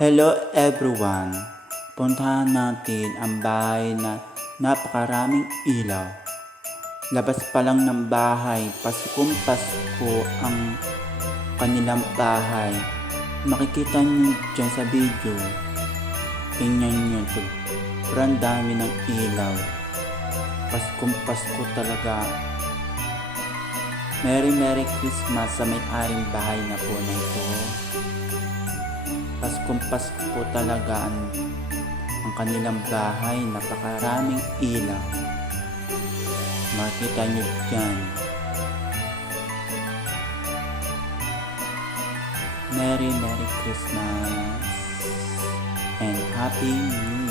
Hello everyone! Puntahan natin ang bahay na napakaraming ilaw. Labas pa lang ng bahay, Paskong Pasko ang kanilang bahay. Makikita nyo dyan sa video. Tingnan nyo, sobrang dami ng ilaw. Paskong Pasko talaga. Merry Christmas sa may-aring bahay na po na ito. Paskong Pasko po talaga ang kanilang bahay, napakaraming ilaw. Makita nyo dyan. Merry Christmas and Happy New